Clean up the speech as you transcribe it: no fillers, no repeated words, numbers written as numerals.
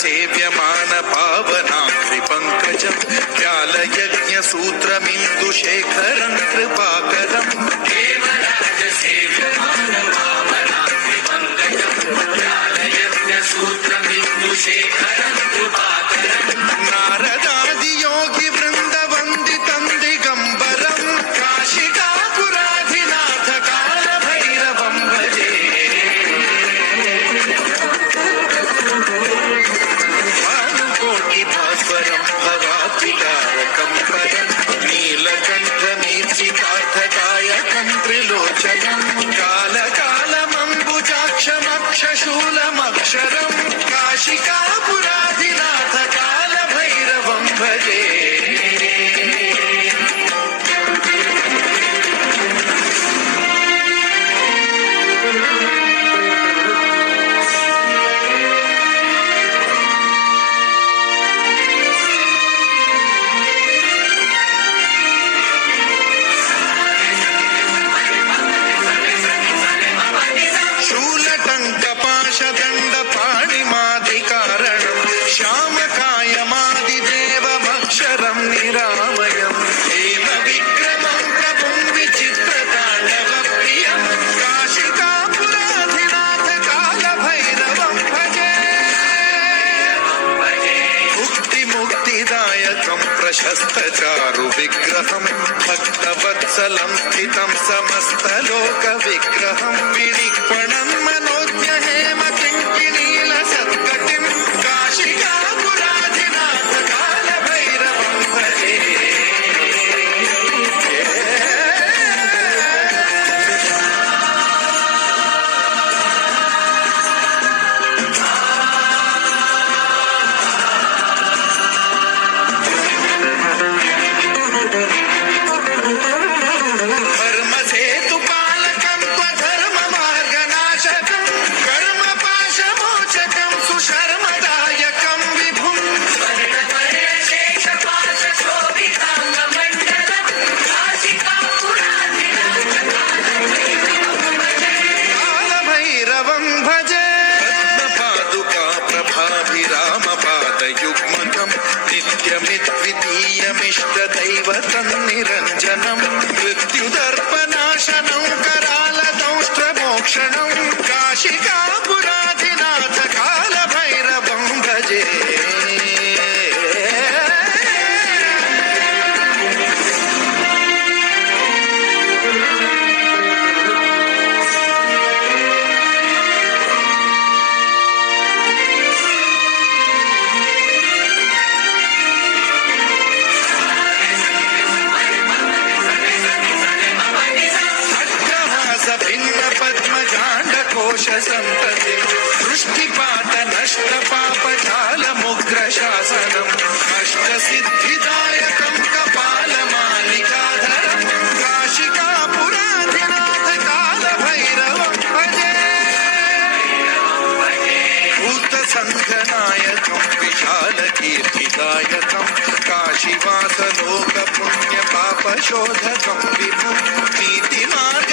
सेव्यमान पावनाग्रिपङ्कजं व्यालयज्ञसूत्रमिन्दुशेखरं कृपाकरं देवराज सेव्यमान पावनाग्रिपङ्कजं व्यालयज्ञसूत्रमिन्दुशेखरं कृपाकरं नारदादियोगी वृन्दवन्दितं दिगम्बरं काशिकापुराधिनाथ कालभैरवं भजे भानुकोटिभास्वरं भवाद्वितारकं परं नीलकण्ठमीर्चितार्थदायकं त्रिलोचनं कालकालमम्बुजाक्षमक्षशूलमक्षरं काशिकापुराधिनाथ कालभैरवं भजे शूलटङ्कपाशदण्डपाणिमादिकारणं श्यामकायमादिदेवमक्षरं निरामयं देवविक्रमं प्रभुं विचित्रताण्डवप्रियं काशिकापुराधिनाथ कालभैरवं भजे मुक्तिमुक्तिदायकं प्रशस्तचारुविग्रहं भक्तवत्सलं स्थितं समस्तलोकविग्रहं विनिक्वणं मनोज्ञहेमकिङ्किणीलसत्कटिं काशिकापुराधिनाथ कालभैरवं भजे धर्मसेतुपालकं त्वधर्ममार्गनाशकं कर्मपाशमोचकं सुशर्मदायकं विभुं कालभैरवं भजे पद्मपादुका प्रभाभिरामपादयुग्मकं नित्यमिद्वितीयमिष्टदैवतं निरञ्जनं मृत्युदर्पनाशनं करालदंष्ट्रमोक्षणं काशिकापुराधिनाथ कालभैरवं भजे भिन्नपद्मजाण्डकोशसन्तति दृष्टिपातनष्टपापजालमुग्रशासनम् अष्टसिद्धिदायकं कपालमालिकाधरं काशिकापुराधिनाथ कालभैरवं भजे भूतसङ्घनायकं विशालकीर्तिदायकं काशीवासलोकपुण्यपापशोधकं विभुं नीतिमान्